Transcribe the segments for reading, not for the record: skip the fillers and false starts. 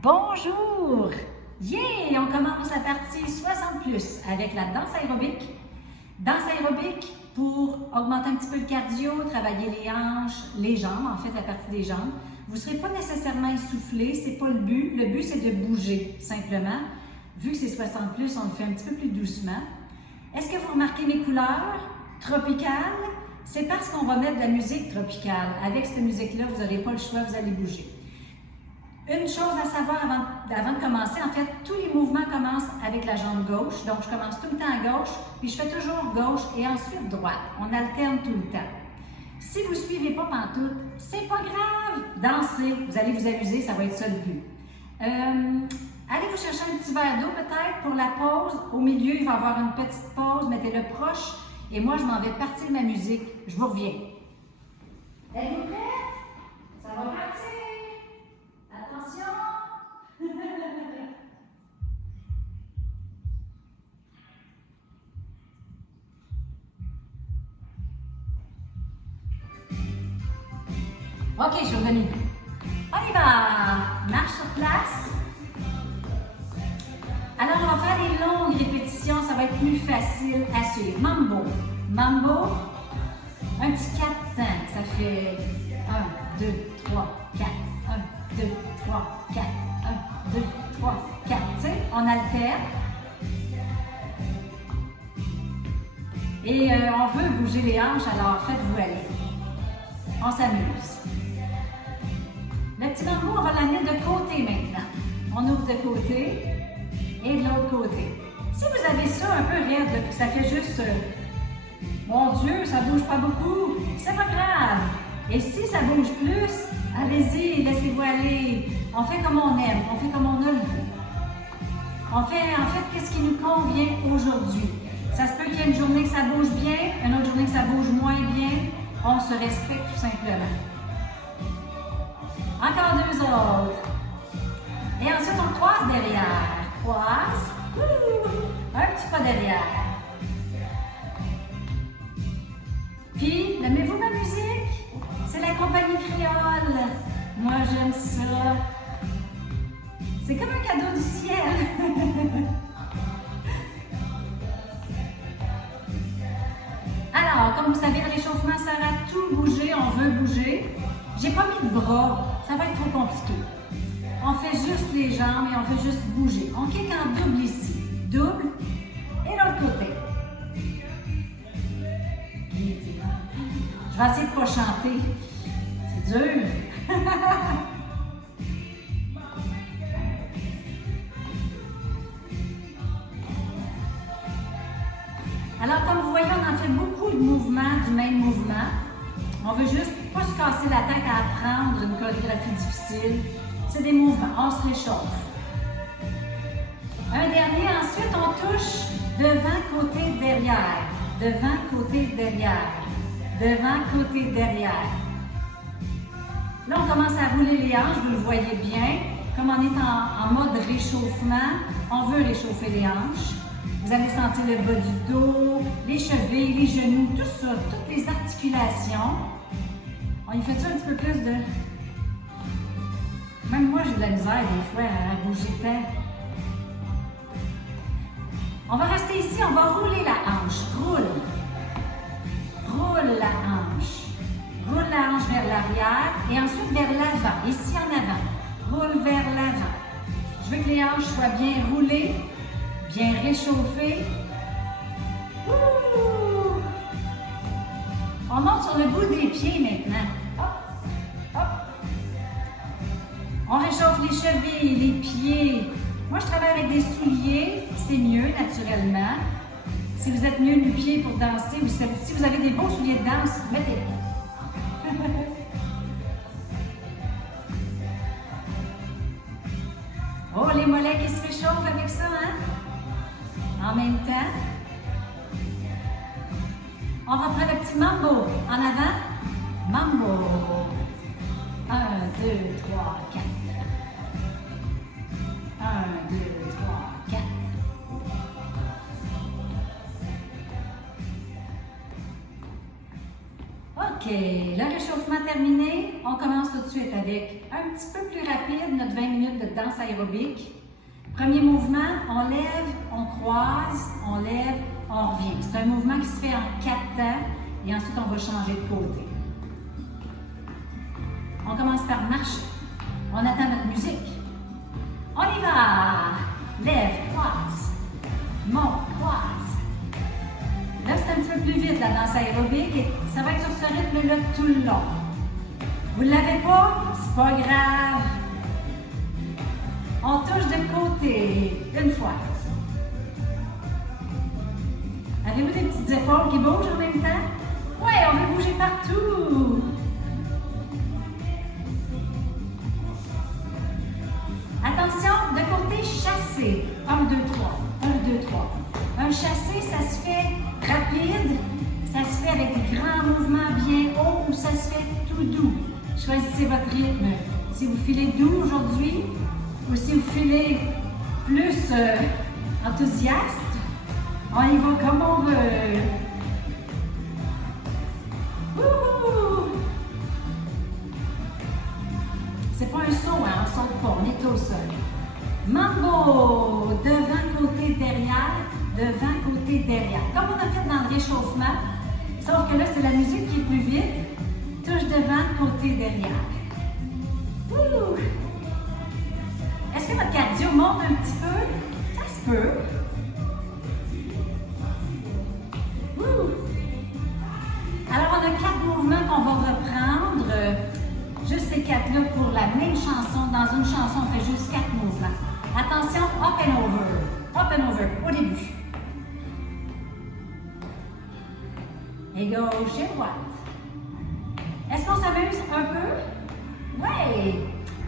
Bonjour! Yeah! On commence la partie 60+ avec la danse aérobique. Danse aérobique pour augmenter un petit peu le cardio, travailler les hanches, les jambes, en fait la partie des jambes. Vous ne serez pas nécessairement essoufflé, c'est pas le but. Le but c'est de bouger simplement. Vu que c'est 60+, on le fait un petit peu plus doucement. Est-ce que vous remarquez mes couleurs tropicales? C'est parce qu'on va mettre de la musique tropicale. Avec cette musique-là, vous n'aurez pas le choix, vous allez bouger. Une chose à savoir avant de commencer, en fait, tous les mouvements commencent avec la jambe gauche. Donc, je commence tout le temps à gauche, puis je fais toujours gauche et ensuite droite. On alterne tout le temps. Si vous ne suivez pas pantoute, c'est pas grave. Dansez, vous allez vous amuser, ça va être ça le but. Allez vous chercher un petit verre d'eau peut-être pour la pause. Au milieu, il va y avoir une petite pause, mettez-le proche. Et moi, je m'en vais partir ma musique. Je vous reviens. Êtes-vous prêts? Ça va partir. Attention! OK, je suis revenue. On y va! Marche sur place. Alors, on va faire des longues répétitions, ça va être plus facile à suivre. Mambo. Mambo, un petit 4 temps. Ça fait 1, 2, 3, 4. 1, 2, 3, 4. 1, 2, 3, 4. Tu sais, on alterne. Et on veut bouger les hanches, alors faites-vous aller. On s'amuse. Le petit mambo, on va l'amener de côté maintenant. On ouvre de côté et de l'autre côté. Si vous avez ça un peu raide, puis ça fait juste mon Dieu, ça bouge pas beaucoup, c'est pas grave. Et si ça bouge plus, allez-y, laissez-vous aller. On fait comme on aime, on fait comme on a le goût. On fait en fait qu'est-ce qui nous convient aujourd'hui. Ça se peut qu'il y ait une journée que ça bouge bien, une autre journée que ça bouge moins bien. On se respecte tout simplement. Encore deux autres. Et ensuite, on croise derrière. Croise. Un petit pas derrière. Puis, aimez-vous ma musique? C'est la compagnie créole. Moi, j'aime ça. C'est comme un cadeau du ciel. Alors, comme vous savez, le réchauffement sert à tout bouger. On veut bouger. J'ai pas mis de bras. Ça va être trop compliqué. On fait juste les jambes et on fait juste bouger. On kick en double ici. Double. Et l'autre côté. Je vais essayer de ne pas chanter. C'est dur. Alors, comme vous voyez, on en fait beaucoup de mouvements, du même mouvement. On veut juste pas se casser la tête à apprendre une chorégraphie difficile. C'est des mouvements, on se réchauffe. Un dernier, ensuite on touche devant, côté, derrière. Devant, côté, derrière. Devant, côté, derrière. Là, on commence à rouler les hanches, vous le voyez bien. Comme on est en mode réchauffement, on veut réchauffer les hanches. Vous allez sentir le bas du dos, les chevilles, les genoux, tout ça, toutes les articulations. On y fait ça un petit peu plus de... Même moi, j'ai de la misère des fois à bouger tant. On va rester ici, on va rouler la hanche. Roule. Roule la hanche. Roule la hanche vers l'arrière et ensuite vers l'avant. Ici en avant. Roule vers l'avant. Je veux que les hanches soient bien roulées, bien réchauffées. Ouh! On monte sur le bout des pieds maintenant. On réchauffe les chevilles, les pieds. Moi, je travaille avec des souliers. C'est mieux, naturellement. Si vous êtes mieux nu-pieds pour danser, ou si vous avez des beaux souliers de danse, mettez-les. Oh, les mollets qui se réchauffent avec ça, hein? En même temps. On reprend le petit mambo. En avant. Mambo. 1, 2, 3, 4. 1, 2, 3, 4. OK, le réchauffement terminé. on commence tout de suite avec un petit peu plus rapide, notre 20 minutes de danse aérobique. Premier mouvement, on lève, on croise, on lève, on revient. C'est un mouvement qui se fait en 4 temps et ensuite on va changer de côté. On commence par marcher. On attend notre musique. On y va! Lève, croise, monte, croise. Là, c'est un petit peu plus vite la danse aérobique et ça va être sur ce rythme-là tout le long. Vous ne l'avez pas? C'est pas grave. On touche de côté. Une fois. Avez-vous des petites épaules qui bougent en même temps? Oui, on veut bouger partout. Attention, de côté chassé. 1, 2, 3. 1, 2, 3. Un chassé, ça se fait rapide. Ça se fait avec des grands mouvements bien hauts ou ça se fait tout doux. Choisissez votre rythme. Si vous filez doux aujourd'hui ou si vous filez plus enthousiaste, on y va comme on veut. Wouhou! C'est pas un saut, hein? On saute pas, on est au sol. Mambo! Devant, côté, derrière. Devant, côté, derrière. Comme on a fait dans le réchauffement, sauf que là, c'est la musique qui est plus vite. Touche devant, côté, derrière. Ouh! Est-ce que votre cardio monte un petit peu? Ça se peut. Ouh! Alors, on a 4 mouvements qu'on va reprendre. Juste ces 4-là pour la même chanson. Dans une chanson, on fait juste 4 mouvements. Attention, up and over. Up and over, au début. Et gauche et droite. Est-ce qu'on s'amuse un peu? Oui!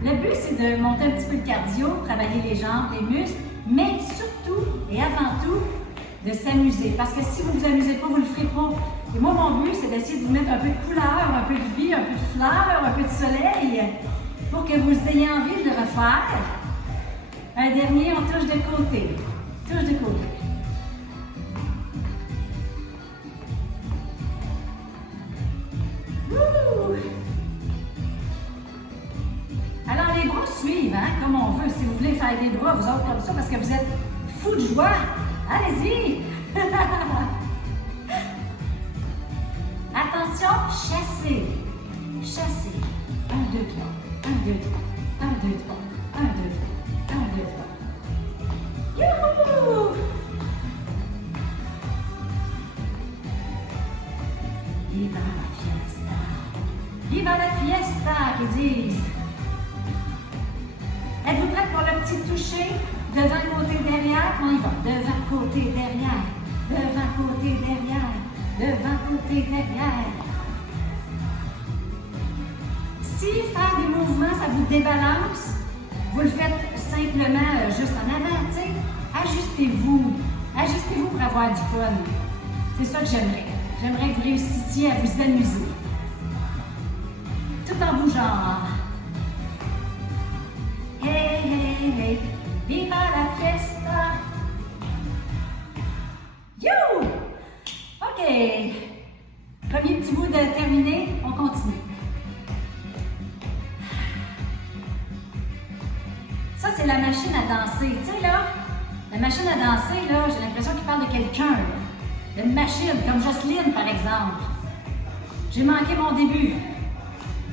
Le but, c'est de monter un petit peu le cardio, travailler les jambes, les muscles, mais surtout et avant tout, de s'amuser. Parce que si vous ne vous amusez pas, vous ne le ferez pas. Et moi, mon but, c'est d'essayer de vous mettre un peu de couleur, un peu de vie, un peu de fleurs, un peu de soleil, pour que vous ayez envie de le refaire. Un dernier, on touche de côté. Touche de côté. Wouh! Alors, les bras suivent, hein, comme on veut. Si vous voulez faire des bras, vous autres, comme ça, parce que vous êtes fous de joie, allez-y! Attention, chasser. Chasser. 1, 2, 3. 1, 2, 3. 1, 2, 3. 1, 2, 3. 1, 2, 3. Youhou! Viva la fiesta! Viva la fiesta, qu'ils disent! Êtes-vous prêts pour le petit toucher? Devant, côté, derrière, on y va. Devant, côté, derrière. Devant, côté, derrière. Devant, côté, derrière. Si faire des mouvements, ça vous débalance, vous le faites simplement juste en avant, tu sais. Ajustez-vous. Ajustez-vous pour avoir du fun. C'est ça que j'aimerais. J'aimerais que vous réussissiez à vous amuser. Tout en bougeant. Hey, hey, hey. Viva la fiesta! You! OK. Premier petit bout de terminé, on continue. Ça, c'est la machine à danser. Tu sais, là, la machine à danser, là, j'ai l'impression qu'il parle de quelqu'un. Une machine, comme Jocelyne, par exemple. J'ai manqué mon début.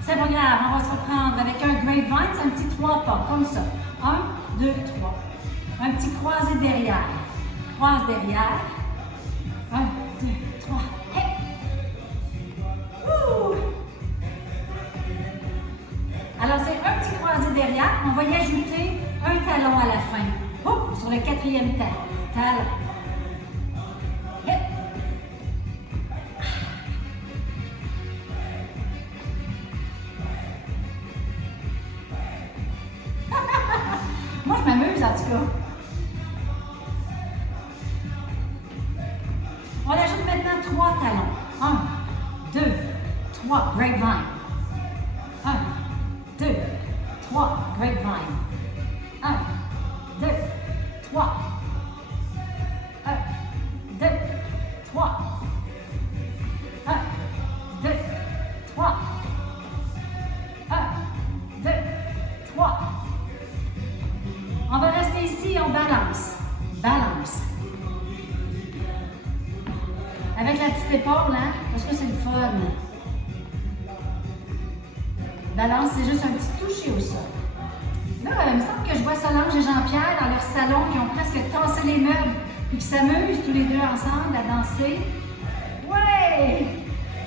C'est pas grave, on va se reprendre avec un grapevine, c'est un petit 3 pas, comme ça. 1, 2, 3. Un petit croisé derrière. Croise derrière. 1, 2, 3. Hey! Ouh! Alors, c'est un petit croisé derrière. On va y ajouter un talon à la fin. Oh, sur le 4e talon. Talon. Hey! Moi, je m'amuse en tout cas. On ajoute maintenant 3 talons. 1, 2, 3, grapevine. 1, 2, 3, grapevine. 1, 2, 3. 1, 2, 3. 1, 2, 3. ici, on balance. Balance. Avec la petite épaule, hein? Parce que c'est le fun. Balance, c'est juste un petit toucher au sol. Là, il me semble que je vois Solange et Jean-Pierre dans leur salon qui ont presque tassé les meubles puis qui s'amusent tous les deux ensemble à danser. Ouais!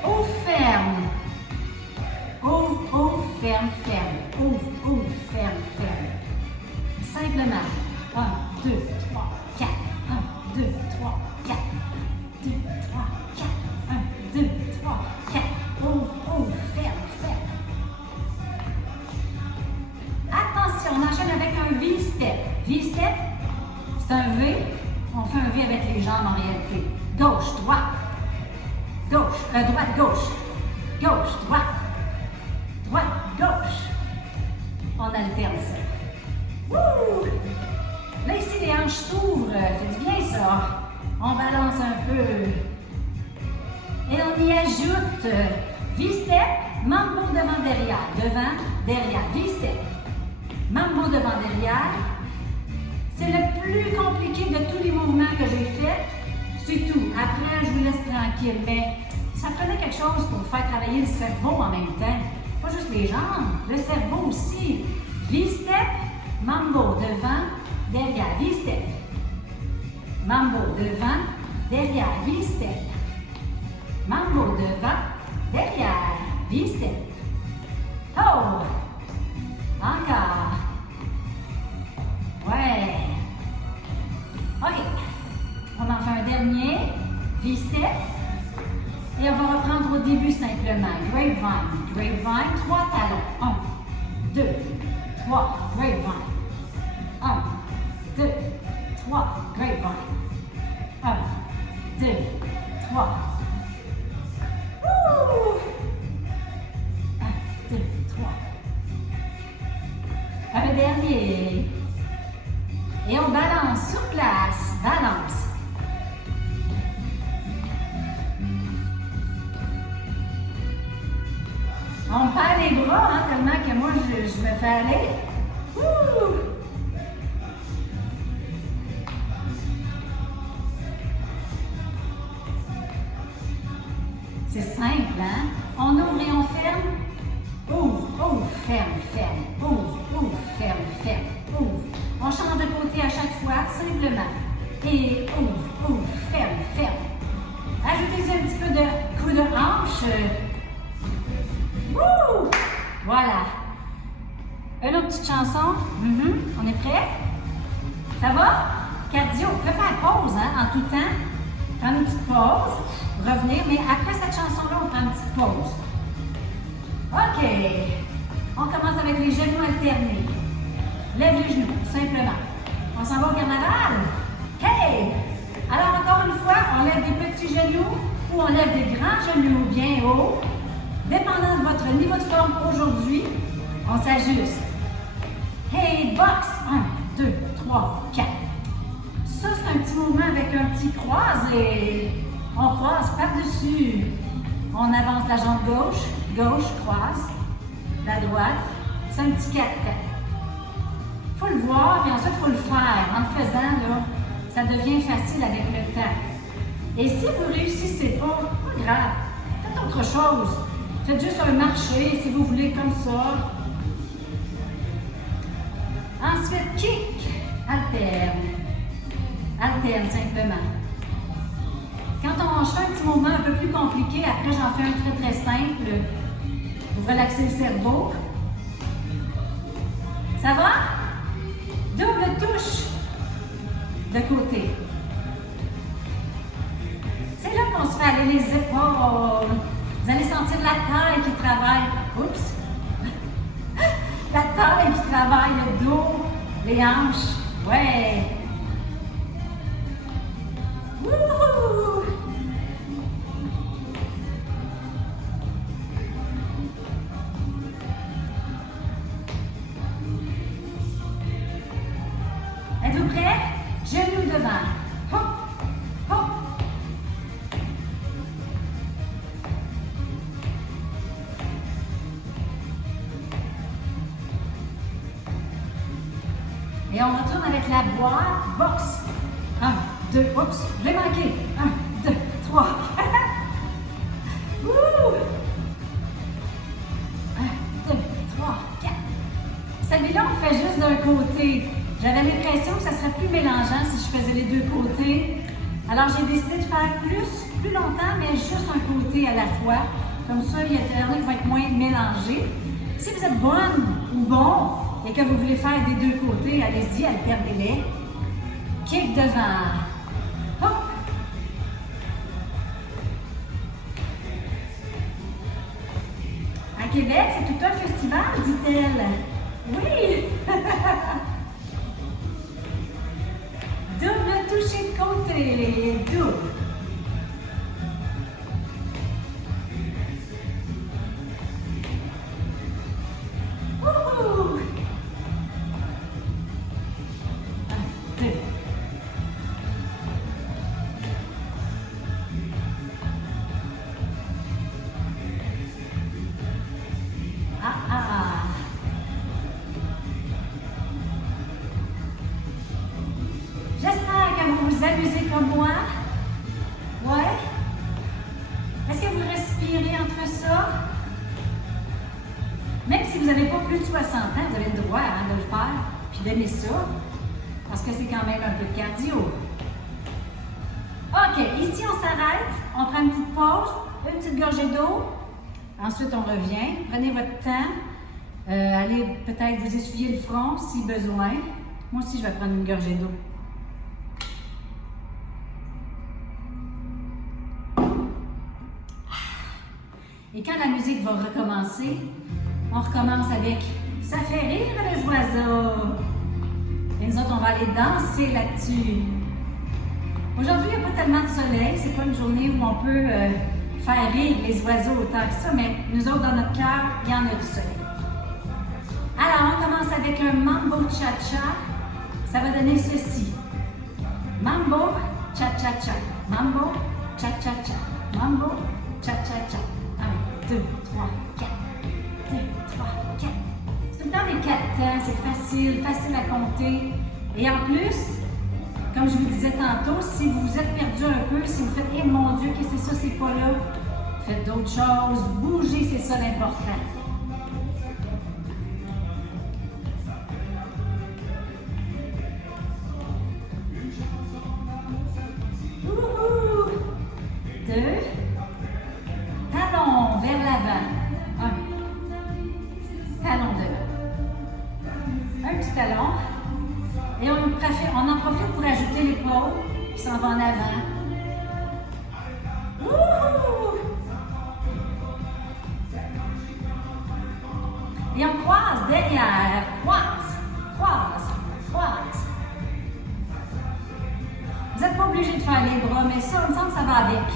Ouvre, ferme. Ouvre, ouvre, ferme, ferme. Ouvre, ouvre, ferme, ferme. Simplement. 1, 2, 3, 4. 1, 2, 3, 4. 2, 3, 4. 1, 2, 3, 4. Ouvre, ouvre, ferme, ferme. Attention, on enchaîne avec un V-step. V-step, c'est un V. On fait un V avec les jambes en réalité. Gauche, droite. Gauche, droite, gauche. Gauche, droite. Droite, gauche. On alterne ça. Wouh! Là, ici, les hanches s'ouvrent. C'est du bien, ça. On balance un peu. Et on y ajoute V-step, mambo devant, derrière. Devant, derrière. V-step. Mambo devant, derrière. C'est le plus compliqué de tous les mouvements que j'ai faits. C'est tout. Après, je vous laisse tranquille. Mais ça prenait quelque chose pour faire travailler le cerveau en même temps. Pas juste les jambes, le cerveau aussi. V-step, mambo devant, derrière. V-step. Mambo devant, derrière. V-step. Mambo devant, derrière. V-step. Oh! Encore. Ouais. OK. On en fait un dernier. V-step. Et on va reprendre au début simplement. Grapevine. Grapevine. 3 talons. 1, 2, 3. Grapevine. 1, 2, 3. Grapevine. 1, 2, 3. Wouh! 1, 2, 3. Un dernier. Et on balance sur place. Balance. On perd les bras, hein, tellement que moi, je me fais aller. Wouh! C'est simple, hein? On ouvre et on ferme. Ouvre, ouvre, ferme, ferme. Ouvre, ouvre, ferme, ferme. Ouvre. On change de côté à chaque fois, simplement. Et ouvre, ouvre, ferme, ferme. Ajoutez un petit peu de coup de hanche. Wouh! Voilà. Une autre petite chanson. On est prêt? Ça va? Cardio. On peut faire pause, hein, en tout temps. Prendre une petite pause. Revenir. Mais après cette chanson-là, on prend une petite pause. OK. On commence avec les genoux alternés. Lève les genoux, simplement. On s'en va au carnaval? Hey! Alors, encore une fois, on lève des petits genoux ou on lève des grands genoux bien haut. Dépendant de votre niveau de forme aujourd'hui, on s'ajuste. Hey, box! 1, 2, 3, 4. Ça, c'est un petit mouvement avec un petit croisé. On croise par-dessus. On avance la jambe gauche, gauche, croise. La droite, c'est un petit 4. Il faut le voir, puis ensuite, il faut le faire. En le faisant, là, ça devient facile avec le temps. Et si vous ne réussissez pas, pas grave. Faites autre chose. Faites juste un marché, si vous voulez, comme ça. Ensuite, kick. Alterne. Alterne, simplement. Quand on fait un petit mouvement un peu plus compliqué, après, j'en fais un très, très simple pour relaxer le cerveau. Ça va? Double touche de côté. C'est là qu'on se fait aller les épaules. Vous allez sentir la taille qui travaille. Oups! La taille qui travaille, le dos, les hanches. Ouais! Wouhou! Êtes-vous prêts? Genoux devant. Hop! Hop! Et on retourne avec la boîte boxe. 1, 2, oups, je l'ai manqué. 1, 2, 3. 1, 2, 3, 4. Celui-là, on fait juste d'un côté. J'avais l'impression que ça serait plus mélangeant si je faisais les deux côtés. Alors, j'ai décidé de faire plus longtemps, mais juste un côté à la fois. Comme ça, il y en a qui vont être moins mélangés. Si vous êtes bonne ou bon et que vous voulez faire des deux côtés, allez-y, alternez-les. Kick devant. Hop! À Québec, c'est tout un festival, dit-elle. Oui! Double toucher de côté. Double. Wouhou! 1, 2. J'espère que vous vous amusez comme moi. Ouais? Est-ce que vous respirez entre ça? Même si vous n'avez pas plus de 60 ans, vous avez le droit de le faire puis d'aimer ça. Parce que c'est quand même un peu de cardio. OK, ici on s'arrête. On prend une petite pause, une petite gorgée d'eau. Ensuite, on revient. Prenez votre temps. Allez peut-être vous essuyer le front si besoin. Moi aussi, je vais prendre une gorgée d'eau. Et quand la musique va recommencer, on recommence avec « Ça fait rire les oiseaux ». Et nous autres, on va aller danser là-dessus. Aujourd'hui, il n'y a pas tellement de soleil. C'est pas une journée où on peut faire rire les oiseaux autant que ça, mais nous autres, dans notre cœur, il y en a du soleil. Alors, on commence avec un mambo cha-cha. Ça va donner ceci. Mambo cha-cha-cha. Mambo cha-cha-cha. Mambo cha-cha-cha. 1, 2, 3, 4. 2, 3, 4. C'est tout le temps les 4 temps. C'est facile à compter. Et en plus, comme je vous disais tantôt, si vous vous êtes perdu un peu, si vous faites « Eh mon Dieu, qu'est-ce que c'est ça, c'est pas là », faites d'autres choses, bougez, c'est ça l'important. Wouhou! 2. Talon vers l'avant. 1. Talon devant. Un petit talon. Et on en profite pour ajouter l'épaule qui s'en va en avant. Wouhou! Et on croise derrière. Croise, croise, croise. Vous n'êtes pas obligé de faire les bras, mais ça, il me semble que ça va avec.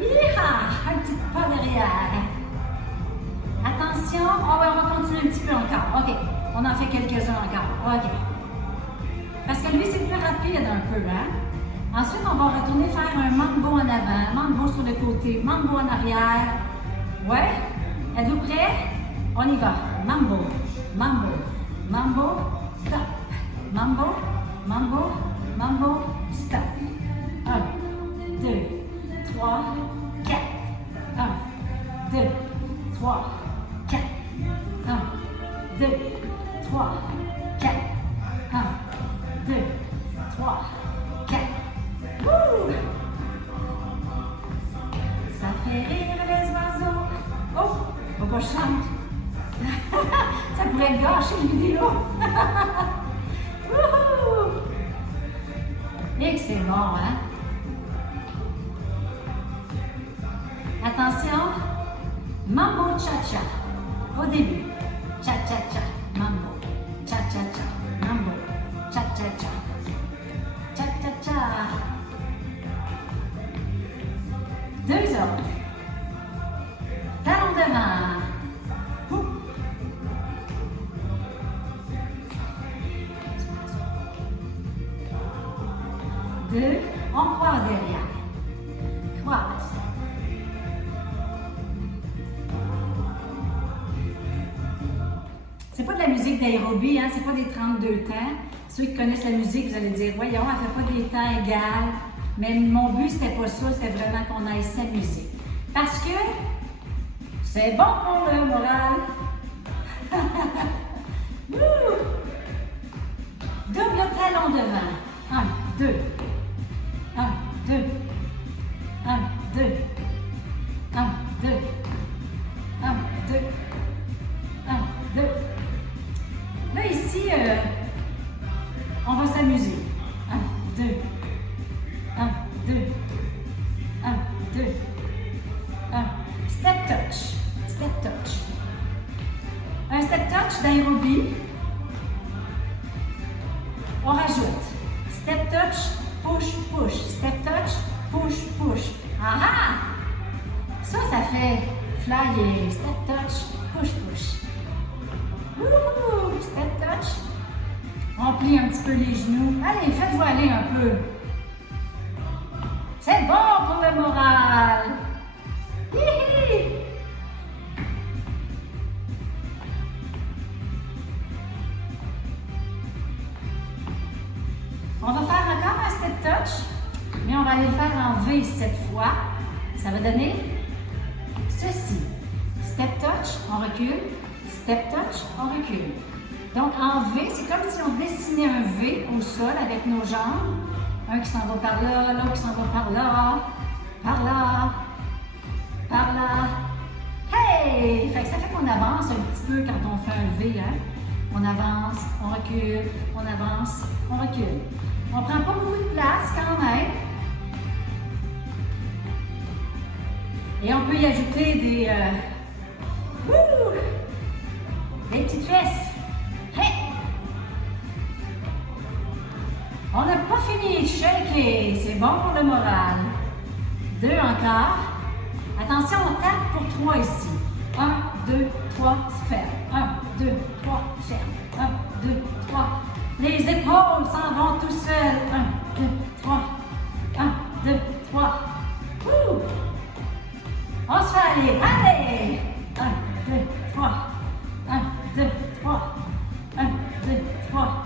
Hi-ha! Un petit pas derrière. Attention. Oh ouais, on va continuer un petit peu encore. OK. On en fait quelques-uns encore. OK. Parce que lui, c'est plus rapide un peu, hein? Ensuite, on va retourner faire un mambo en avant, mambo sur le côté, mambo en arrière. Ouais? Êtes-vous prêts? On y va. Mambo, mambo, mambo, stop. Mambo, mambo, mambo, stop. 1, 2, 3, 4. 1, 2, 3, 4. 1, 2, 3, 4. 1, 2, 3, 4. Wouh! Ça fait rire les oiseaux. Oh! Faut pas que je chante. Ça pourrait gâcher une vidéo. Wouhou! Et que c'est bon, hein? Attention. Mambo cha-cha. Au début. Cha-cha-cha. Mambo. Cha-cha-cha. Mambo. Cha-cha-cha. Cha-cha-cha. 2 autres. Talon devant. Ouh. 2. On croise derrière. Croise. C'est pas de la la musique d'aérobie, hein, c'est pas des 32 temps. Ceux qui connaissent la musique, vous allez dire, voyons, elle fait pas des temps égales. Mais mon but, c'était pas ça, c'était vraiment qu'on aille s'amuser. Parce que c'est bon pour le moral. Double talon devant. 1, 2. 1, 2. 1, 2. 1, 2. 1, 2. 1, 2. Là, ici, on va s'amuser. 1, 2. 1, 2. 1, 2. 1. Step touch. Step touch. Un step touch d'aérobie. On rajoute. Step touch, push, push. Step touch, push, push. Ah ah! Ça fait flyer. Step touch, push, push. Wouhou! Step touch. On plie un petit peu les genoux. Allez, faites-vous aller un peu. C'est bon pour le moral. Hihi! On va faire encore un step touch, mais on va aller le faire en V cette fois. Ça va donner ceci. Step touch, on recule. Step touch, on recule. Donc en V, c'est comme si on dessinait un V au sol avec nos jambes. Un qui s'en va par là, l'autre qui s'en va par là, par là, par là. Hey! Fait que ça fait qu'on avance un petit peu quand on fait un V. Hein? On avance, on recule, on avance, on recule. On ne prend pas beaucoup de place quand même. Et on peut y ajouter des petites fesses. Hey! On n'a pas fini de shaker. C'est bon pour le moral. 2 encore. Attention, on tape pour 3 ici. 1, 2, 3, ferme. 1, 2, 3, ferme. 1, 2, 3. Les épaules s'en vont tout seuls. 1, 2, 3. 1, 2, 3. Wouh! On se fait aller. Allez! 1, 2, 3. 1, 2, 3. 1, 2, 3.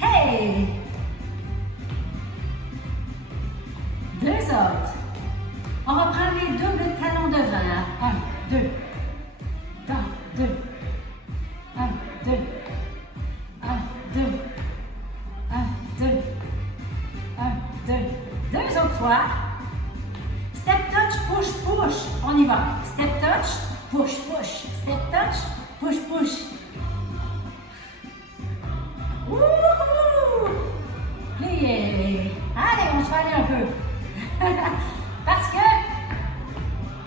Hey! 2 autres. On va prendre les doubles talons devant. 1, 2. 1, 2. 1, 2. 1, 2. 1, 2. 1, 2. 2 autres fois. Step touch, push, push. On y va. Step touch, push, push. Step touch, push, push. Wouhou! Plié. Allez, on se fait aller un peu. Parce que,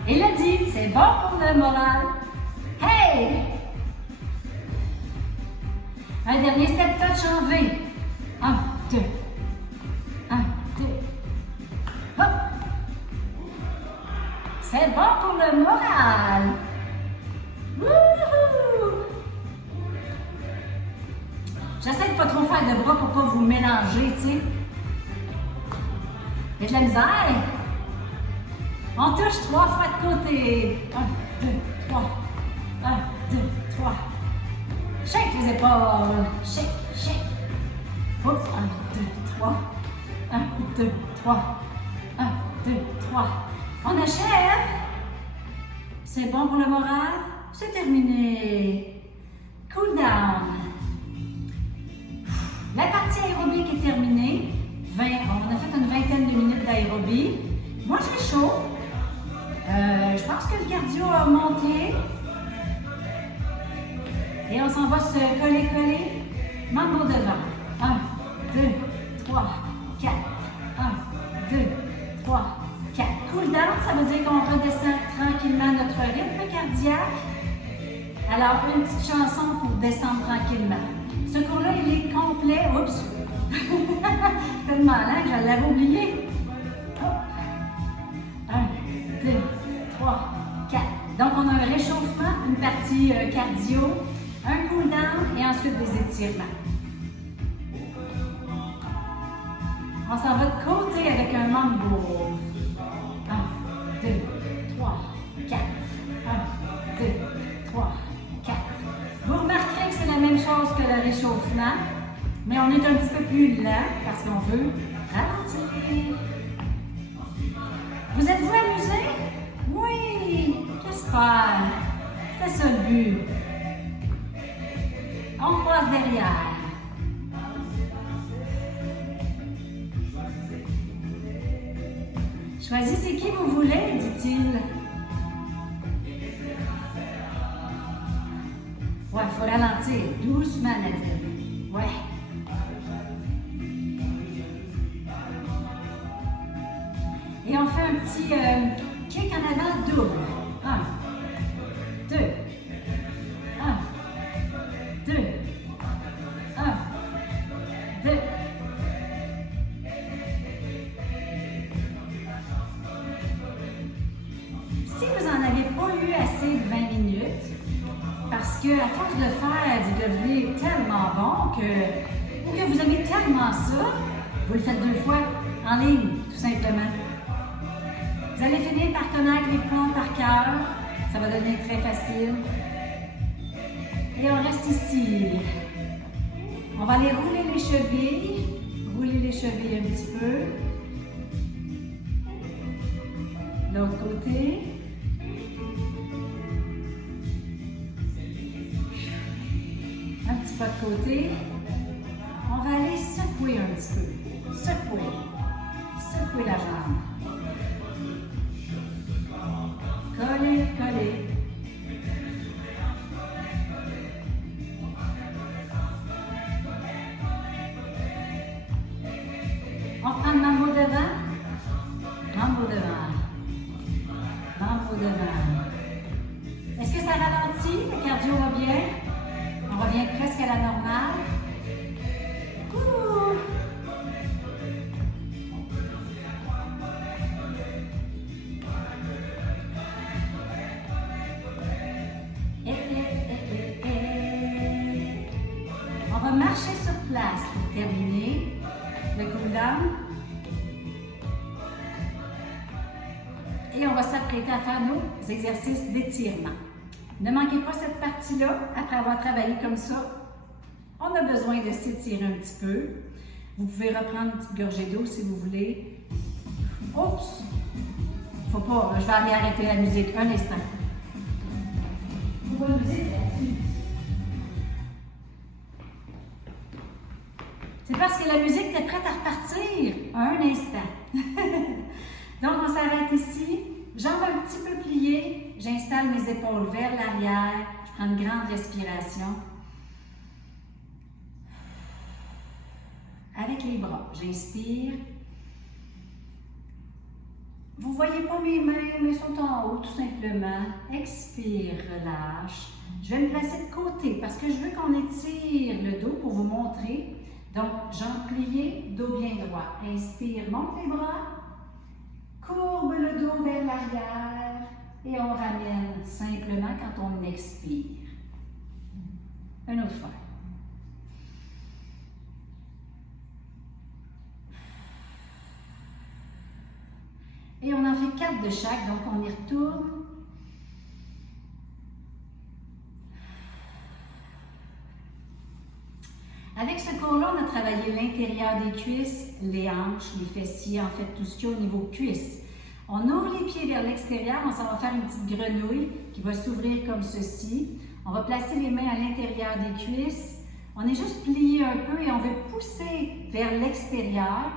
il a dit, c'est bon pour le moral. Hey! Un dernier step touch en V. 1, 2. 1, 2. Hop! C'est bon pour le moral. Wouhou! J'essaie de pas trop faire de bras pour pas vous mélanger, tu sais. Il y a de la misère. On touche 3 fois de côté. 1, 2, 3. 1, 2, 3. Shake les épaules. Shake, shake. Oups. 1, 2, 3. 1, 2, 3. 1, 2, 3. On achève. C'est bon pour le moral. C'est terminé. Cool down. La partie aérobique est terminée. On a fait une vingtaine de minutes d'aérobie. Moi, j'ai chaud. Je pense que le cardio a monté. Et on s'en va se coller. Mambo devant. 1, 2, 3, 4. 1, 2, 3, 4. Cool down, ça veut dire qu'on redescend tranquillement notre rythme cardiaque. Alors, une petite chanson pour descendre tranquillement. Ce cours-là, il est complet. Oups! C'est tellement lent que je l'avais oublié. 1, 2, 3, 4. Donc, on a un réchauffement, une partie cardio, un cool down et ensuite des étirements. On s'en va de côté avec un mambo. 1, 2, 3, 4. 1, 2, 3, 4. chose que le réchauffement, mais on est un petit peu plus lent parce qu'on veut ralentir. Vous êtes-vous amusé? Oui, j'espère. C'est ça le but. On croise derrière. Choisissez qui vous voulez, dit-il. Ouais, il faut ralentir. Doucement, Nadine. Ouais. Et on fait un petit kick en avant double. 1, 2, 1, 2, 1, 2. Si vous n'en avez pas eu assez de 20 minutes, parce que à force de faire, vous devenez tellement bon ou que vous aimez tellement ça, vous le faites 2 fois en ligne, tout simplement. Vous allez finir par connaître les plans par cœur. Ça va devenir très facile. Et on reste ici. On va aller rouler les chevilles. Rouler les chevilles un petit peu. L'autre côté. Un petit pas de côté. On va aller secouer un petit peu. Secouer. Secouer la jambe. Coller, coller. On prend le mambo devant. Mambo devant. Mambo devant. Est-ce que ça ralentit? Le cardio va bien? On revient presque à la normale. Ouh. On va marcher sur place pour terminer le cool-down. Et on va s'apprêter à faire nos exercices d'étirement. Ne manquez pas cette partie-là. Après avoir travaillé comme ça, on a besoin de s'étirer un petit peu. Vous pouvez reprendre une petite gorgée d'eau si vous voulez. Oups! Faut pas, je vais aller arrêter la musique un instant. Pourquoi la musique là-dessus? C'est parce que la musique était prête à repartir. Un instant. Donc, on s'arrête ici. Jambes un petit peu pliées. J'installe mes épaules vers l'arrière. Je prends une grande respiration. Avec les bras, j'inspire. Vous ne voyez pas mes mains, mais elles sont en haut, tout simplement. Expire, relâche. Je vais me placer de côté parce que je veux qu'on étire le dos pour vous montrer. Donc, jambes pliées, dos bien droit. Inspire, monte les bras. Courbe le dos vers l'arrière. Et on ramène simplement quand on expire. Une autre fois. Et on en fait 4 de chaque, donc on y retourne. Avec ce cours-là, on a travaillé l'intérieur des cuisses, les hanches, les fessiers, en fait tout ce qui est au niveau cuisses. On ouvre les pieds vers l'extérieur, on s'en va faire une petite grenouille qui va s'ouvrir comme ceci. On va placer les mains à l'intérieur des cuisses. On est juste plié un peu et on veut pousser vers l'extérieur.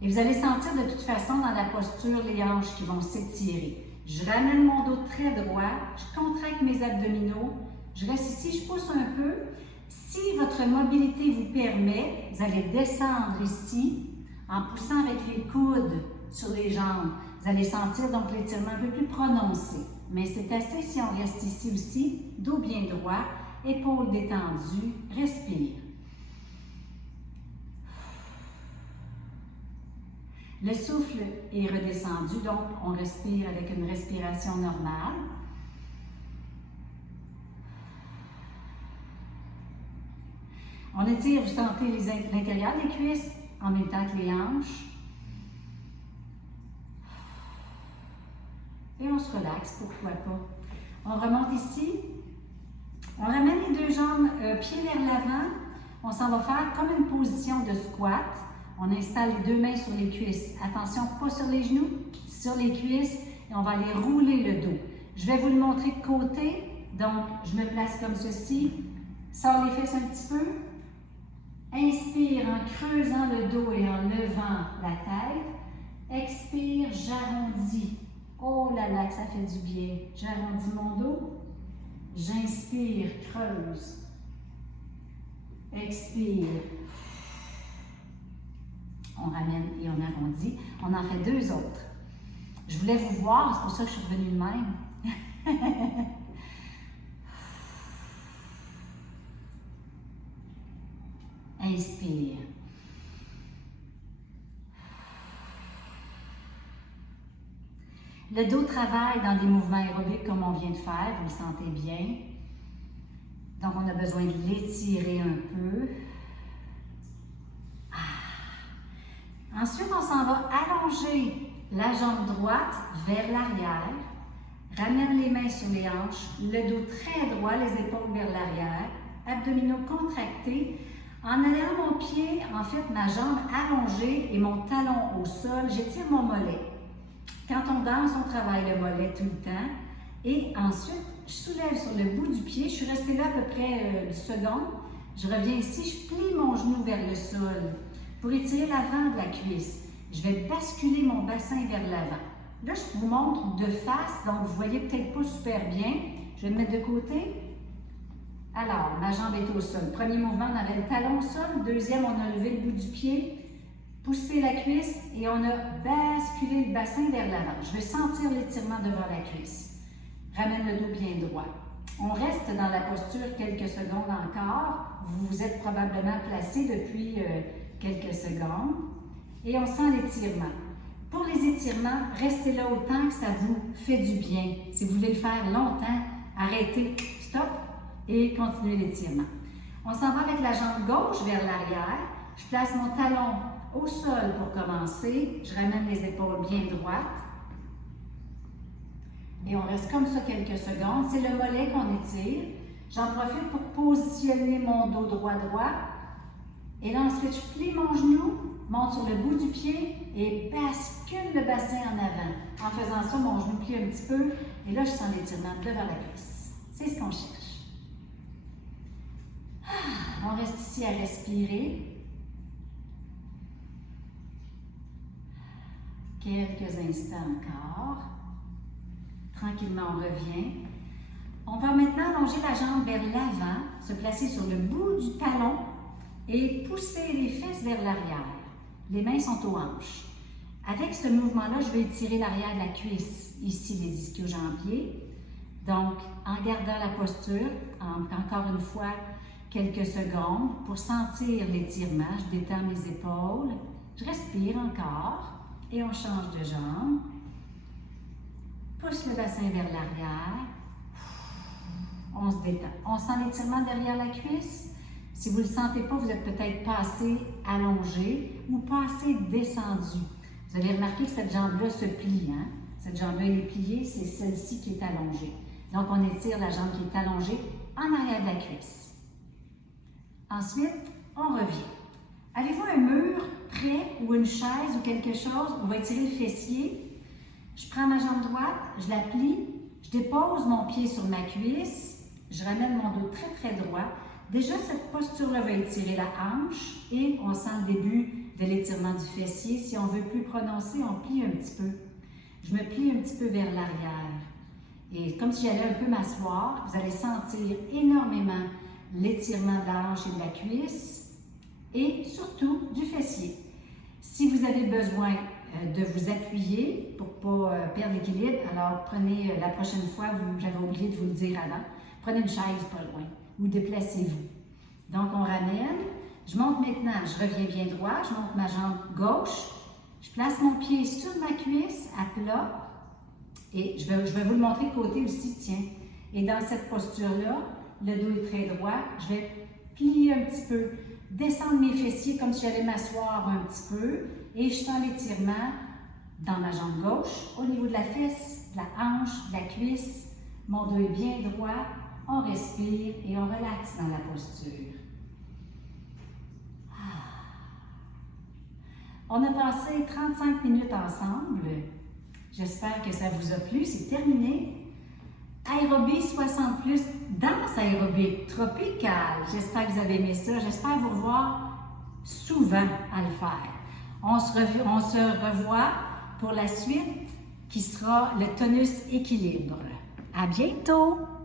Et vous allez sentir de toute façon dans la posture les hanches qui vont s'étirer. Je ramène mon dos très droit, je contracte mes abdominaux, je reste ici, je pousse un peu. Si votre mobilité vous permet, vous allez descendre ici en poussant avec les coudes sur les jambes. Vous allez sentir donc l'étirement un peu plus prononcé. Mais c'est assez si on reste ici aussi, dos bien droit, épaules détendues, respire. Le souffle est redescendu, donc on respire avec une respiration normale. On étire, vous sentez l'intérieur des cuisses en même temps que les hanches. Et on se relaxe, pourquoi pas. On remonte ici. On ramène les deux jambes, pieds vers l'avant. On s'en va faire comme une position de squat. On installe les deux mains sur les cuisses. Attention, pas sur les genoux, sur les cuisses. Et on va aller rouler le dos. Je vais vous le montrer de côté. Donc, je me place comme ceci. Sors les fesses un petit peu. Inspire en creusant le dos et en levant la tête. Expire, j'arrondis. Oh là là, que ça fait du bien. J'arrondis mon dos. J'inspire, creuse. Expire. On ramène et on arrondit. On en fait deux autres. Je voulais vous voir, c'est pour ça que je suis revenue de même. Inspire. Le dos travaille dans des mouvements aérobiques comme on vient de faire, vous le sentez bien. Donc, on a besoin de l'étirer un peu. Ensuite, on s'en va allonger la jambe droite vers l'arrière. Ramène les mains sur les hanches, le dos très droit, les épaules vers l'arrière. Abdominaux contractés. En allant mon pied, en fait, ma jambe allongée et mon talon au sol, j'étire mon mollet. Quand on danse, on travaille le mollet tout le temps. Et ensuite, je soulève sur le bout du pied. Je suis restée là à peu près 10 secondes. Je reviens ici, je plie mon genou vers le sol pour étirer l'avant de la cuisse. Je vais basculer mon bassin vers l'avant. Là, je vous montre de face, donc vous voyez peut-être pas super bien. Je vais me mettre de côté. Alors, ma jambe est au sol. Premier mouvement, on avait le talon au sol. Deuxième, on a levé le bout du pied, poussé la cuisse et on a basculé le bassin vers l'avant. Je vais sentir l'étirement devant la cuisse. Ramène le dos bien droit. On reste dans la posture quelques secondes encore. Vous vous êtes probablement placé depuis quelques secondes. Et on sent l'étirement. Pour les étirements, restez là autant que ça vous fait du bien. Si vous voulez le faire longtemps, arrêtez, stop et continuez l'étirement. On s'en va avec la jambe gauche vers l'arrière. Je place mon talon au sol pour commencer. Je ramène les épaules bien droites. Et on reste comme ça quelques secondes. C'est le mollet qu'on étire. J'en profite pour positionner mon dos droit. Et là, ensuite, je plie mon genou, monte sur le bout du pied et bascule le bassin en avant. En faisant ça, mon genou plie un petit peu et là, je sens l'étirement devant la cuisse. C'est ce qu'on cherche. On reste ici à respirer. Quelques instants encore. Tranquillement, on revient. On va maintenant allonger la jambe vers l'avant, se placer sur le bout du talon et pousser les fesses vers l'arrière. Les mains sont aux hanches. Avec ce mouvement-là, je vais étirer l'arrière de la cuisse, ici les ischio-jambiers. Donc, en gardant la posture, encore une fois, quelques secondes pour sentir l'étirement. Je détends mes épaules, je respire encore et on change de jambe. Pousse le bassin vers l'arrière. On se détend. On sent l'étirement derrière la cuisse. Si vous ne le sentez pas, vous êtes peut-être pas assez allongé ou pas assez descendu. Vous allez remarquer que cette jambe-là se plie. Hein? Cette jambe-là est pliée, c'est celle-ci qui est allongée. Donc, on étire la jambe qui est allongée en arrière de la cuisse. Ensuite, on revient. Avez-vous un mur près ou une chaise ou quelque chose? On va étirer le fessier. Je prends ma jambe droite, je la plie, je dépose mon pied sur ma cuisse, je ramène mon dos très droit. Déjà, cette posture-là va étirer la hanche et on sent le début de l'étirement du fessier. Si on veut plus prononcer, on plie un petit peu. Je me plie un petit peu vers l'arrière. Et comme si j'allais un peu m'asseoir, vous allez sentir énormément l'étirement de la hanche et de la cuisse et surtout du fessier. Si vous avez besoin de vous appuyer pour ne pas perdre l'équilibre, alors prenez la prochaine fois, j'avais oublié de vous le dire avant, prenez une chaise pas loin ou déplacez-vous. Donc on ramène, je monte maintenant, je reviens bien droit, je monte ma jambe gauche, je place mon pied sur ma cuisse à plat et je vais vous le montrer de côté aussi, tiens. Et dans cette posture-là, le dos est très droit, je vais plier un petit peu, descendre mes fessiers comme si j'allais m'asseoir un petit peu et je sens l'étirement dans ma jambe gauche, au niveau de la fesse, de la hanche, de la cuisse. Mon dos est bien droit, On respire et on relaxe dans la posture. On a passé 35 minutes ensemble. J'espère que ça vous a plu. C'est terminé. Aérobie 60+, danse aérobique tropicale. J'espère que vous avez aimé ça. J'espère vous revoir souvent à le faire. On se revoit pour la suite qui sera le tonus équilibre. À bientôt!